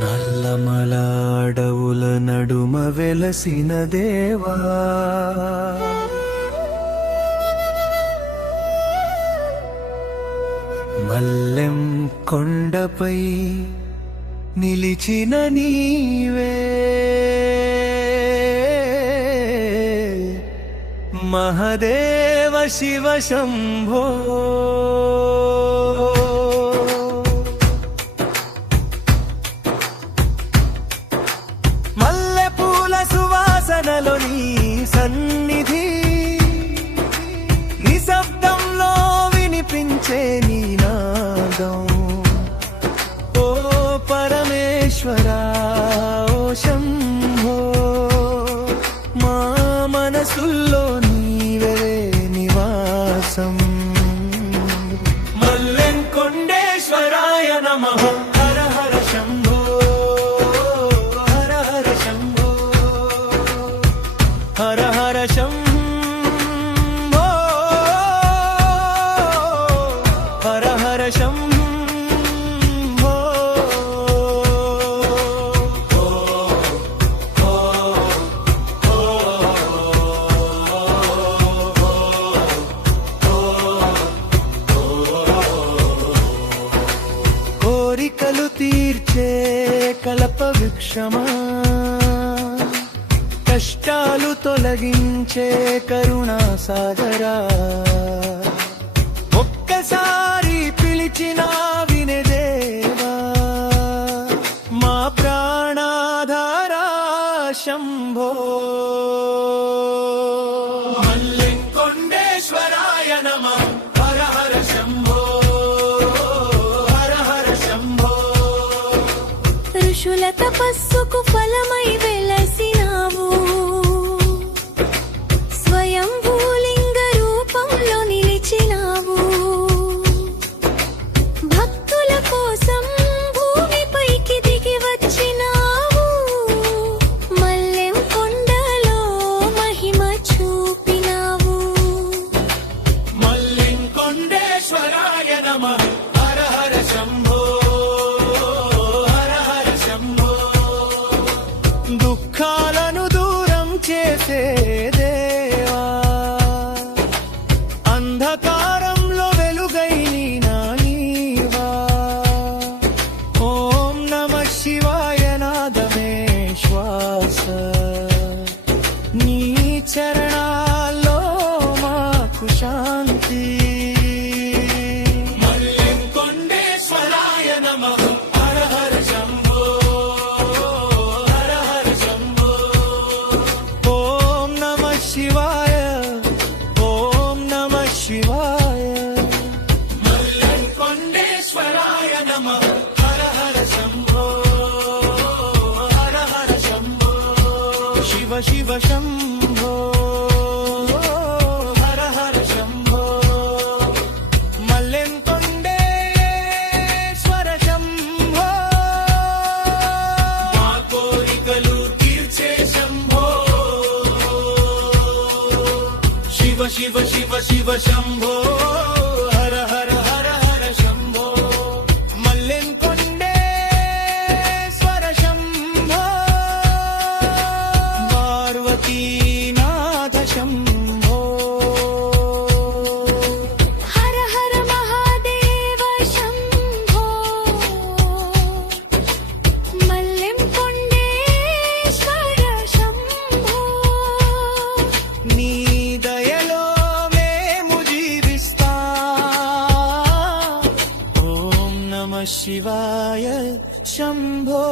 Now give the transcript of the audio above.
నల్లమల అడవుల నడుమ వెలసిన దేవా, మల్లెం కొండపై నిలిచిన నీవే, మహదేవ శివ శంభో. మల్లెపూల సువాసనలో నీ సన్నిధి, నిశ్శబ్దంలో వినిపించే నీ నాదం. ఓ పరమేశ్వరా, ఓ శంభో, మా మనసుల్లో నీవే నివాసం. మల్లెంకొండేశ్వరాయ నమః. హర హర శంభో, హర హర శంభో, హర హర శంభో, హర హర శంభో. కోరికలు తీర్చే కల్ప వృక్షమా, కష్టాలు తొలగించే కరుణా సాగరా, ఒక్కసారి పిలిచిన వినే దేవా, మా ప్రాణాధారా శంభో. మల్లెంకొండేశ్వరాయ నమః. హర హర శంభో, ఋషుల తపస్సుకు ఫలమై వెలసినావు, స్వయం భూలింగ రూపంలో నిలిచినావు. భక్తుల కోసం భూమిపైకి దిగి వచ్చినావు, మల్లెం కొండలో మహిమ చూపినావు. మల్లెంకొండేశ్వరాయ నమః. హర హర శంభో, దుఃఖాలను దూరం చేసే దేవా, అంధకారంలో వెలుగై నీవా. ఓం నమః శివాయ నాదమే శ్వాస, నీ చరణాల్లో మాకు శాంతి. మల్లెంకొండేశ్వరాయ నమః. హర హర శంభో, శివాయ, ఓం నమః శివాయ. మల్లెంకొండేశ్వరాయ నమః. హర హర శంభో, హర హర శంభో, శివ శివ శంభో, హర హర శంభో. మల్లెంకొండేశ్వర శంభో, మా కోరికలు తీర్చే శంభో. శివ శివ శివ శివ శంభో, హర హర హర హర శంభో. మల్లెంకొండేశ్వర శంభో, పార్వతీనాథ శంభో. హర హర మహాదేవ శంభో, మల్లెం కొండేశ్వర శంభో. నీ దయలో మేము జీవిస్తా. ఓం నమః శివాయ శంభో.